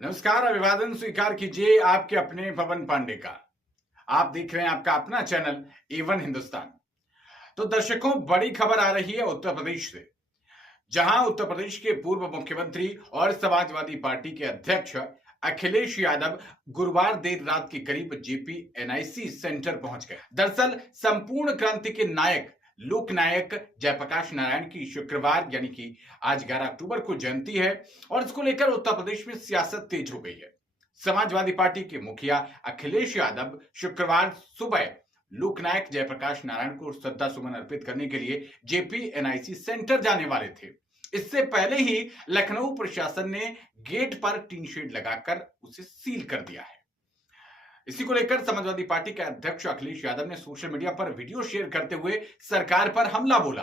नमस्कार, अभिवादन स्वीकार कीजिए आपके अपने पवन पांडे का। आप देख रहे हैं आपका अपना चैनल A1 हिंदुस्तान। तो दर्शकों, बड़ी खबर आ रही है उत्तर प्रदेश से, जहां उत्तर प्रदेश के पूर्व मुख्यमंत्री और समाजवादी पार्टी के अध्यक्ष अखिलेश यादव गुरुवार देर रात के करीब जेपी एनआईसी सेंटर पहुंच गए। दरअसल संपूर्ण क्रांति के नायक लोक नायक जयप्रकाश नारायण की शुक्रवार यानी कि आज 11 अक्टूबर को जयंती है और इसको लेकर उत्तर प्रदेश में सियासत तेज हो गई है। समाजवादी पार्टी के मुखिया अखिलेश यादव शुक्रवार सुबह लोकनायक जयप्रकाश नारायण को श्रद्धा सुमन अर्पित करने के लिए जेपी एनआईसी सेंटर जाने वाले थे। इससे पहले ही लखनऊ प्रशासन ने गेट पर टीन शेड लगाकर उसे सील कर दिया है। इसी को लेकर समाजवादी पार्टी के अध्यक्ष अखिलेश यादव ने सोशल मीडिया पर वीडियो शेयर करते हुए सरकार पर हमला बोला।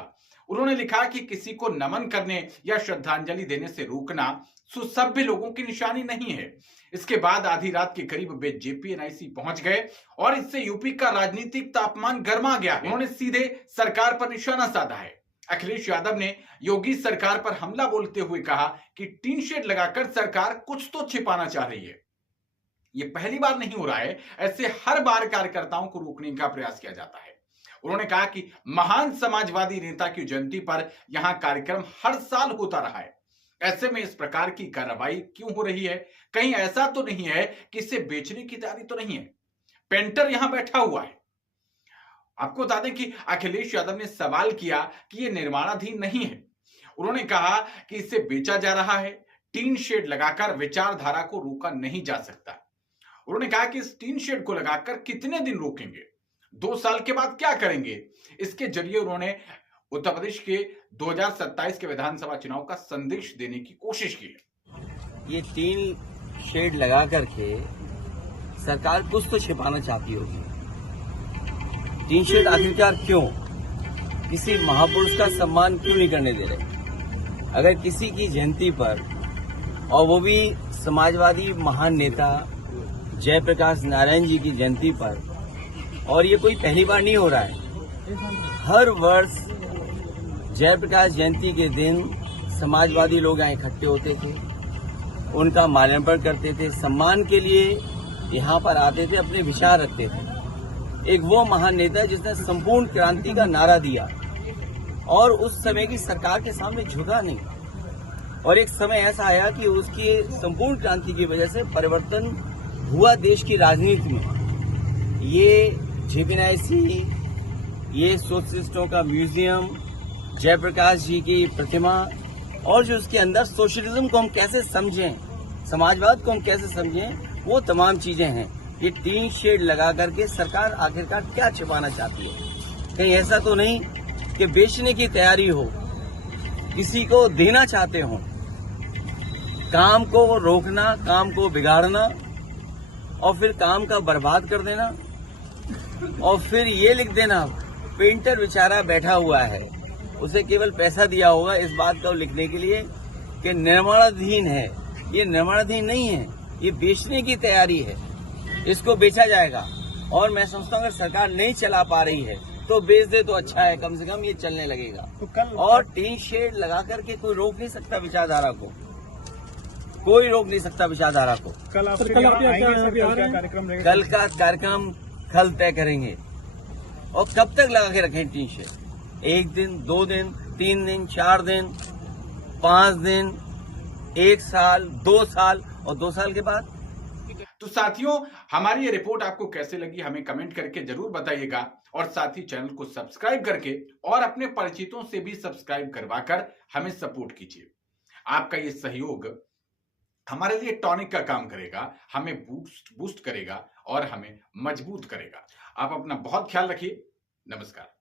उन्होंने लिखा कि किसी को नमन करने या श्रद्धांजलि देने से रोकना सुसभ्य लोगों की निशानी नहीं है। इसके बाद आधी रात के करीब वे जेपी एनआईसी पहुंच गए और इससे यूपी का राजनीतिक तापमान गर्मा गया। उन्होंने सीधे सरकार पर निशाना साधा है। अखिलेश यादव ने योगी सरकार पर हमला बोलते हुए कहा कि टीन शेड लगाकर सरकार कुछ तो छिपाना चाह रही है। ये पहली बार नहीं हो रहा है, ऐसे हर बार कार्यकर्ताओं को रोकने का प्रयास किया जाता है। उन्होंने कहा कि महान समाजवादी नेता की जयंती पर यहां कार्यक्रम हर साल होता रहा है। ऐसे में इस प्रकार की कार्रवाई क्यों हो रही है? कहीं ऐसा तो नहीं है कि इसे बेचने की तैयारी तो नहीं है? पेंटर यहां बैठा हुआ है। आपको बता दें कि अखिलेश यादव ने सवाल किया कि यह निर्माणाधीन नहीं है। उन्होंने कहा कि इसे बेचा जा रहा है। टीन शेड लगाकर विचारधारा को रोका नहीं जा सकता। उन्होंने कहा कि इस टीन शेड को लगाकर कितने दिन रोकेंगे, 2 साल के बाद क्या करेंगे? इसके जरिए उन्होंने उत्तर प्रदेश के 2027 के विधानसभा चुनाव का संदेश देने की कोशिश की है। ये टीन शेड लगा करके सरकार कुछ तो छिपाना चाहती होगी। टीन शेड आखिरकार क्यों? किसी महापुरुष का सम्मान क्यों नहीं करने दे रहे? अगर किसी की जयंती पर, और वो भी समाजवादी महान नेता जयप्रकाश नारायण जी की जयंती पर, और ये कोई पहली बार नहीं हो रहा है। हर वर्ष जयप्रकाश जयंती के दिन समाजवादी लोग यहाँ इकट्ठे होते थे, उनका माल्यार्पण करते थे, सम्मान के लिए यहाँ पर आते थे, अपने विचार रखते थे। एक वो महान नेता जिसने संपूर्ण क्रांति का नारा दिया और उस समय की सरकार के सामने झुका नहीं, और एक समय ऐसा आया कि उसकी संपूर्ण क्रांति की वजह से परिवर्तन हुआ देश की राजनीति में। ये जेपीएनआईसी, ये सोशलिस्टों का म्यूजियम, जयप्रकाश जी की प्रतिमा, और जो उसके अंदर सोशलिज्म को हम कैसे समझें, समाजवाद को हम कैसे समझें, वो तमाम चीजें हैं। ये टीन शेड लगा करके सरकार आखिरकार क्या छिपाना चाहती है? कहीं ऐसा तो नहीं कि बेचने की तैयारी हो, किसी को देना चाहते हो? काम को रोकना, काम को बिगाड़ना और फिर काम का बर्बाद कर देना, और फिर ये लिख देना पेंटर बेचारा बैठा हुआ है, उसे केवल पैसा दिया होगा इस बात को लिखने के लिए कि निर्माणाधीन है। ये निर्माणाधीन नहीं है, ये बेचने की तैयारी है। इसको बेचा जाएगा, और मैं समझता हूँ अगर सरकार नहीं चला पा रही है तो बेच दे तो अच्छा है, कम से कम ये चलने लगेगा। तो और टीन शेड लगा करके कोई रोक नहीं सकता विचारधारा को, कोई रोक नहीं सकता विचारधारा को। कल का कार्यक्रम कल तय करेंगे। और कब तक लगा के रखें टीन शेड? 1 दिन, 2 दिन, 3 दिन, 4 दिन, 5 दिन, 1 साल, 2 साल, और 2 साल के बाद? तो साथियों, हमारी ये रिपोर्ट आपको कैसे लगी हमें कमेंट करके जरूर बताइएगा, और साथ ही चैनल को सब्सक्राइब करके और अपने परिचितों से भी सब्सक्राइब करवाकर हमें सपोर्ट कीजिए। आपका ये सहयोग हमारे लिए टॉनिक का काम करेगा, हमें बूस्ट करेगा और हमें मजबूत करेगा। आप अपना बहुत ख्याल रखिए। नमस्कार।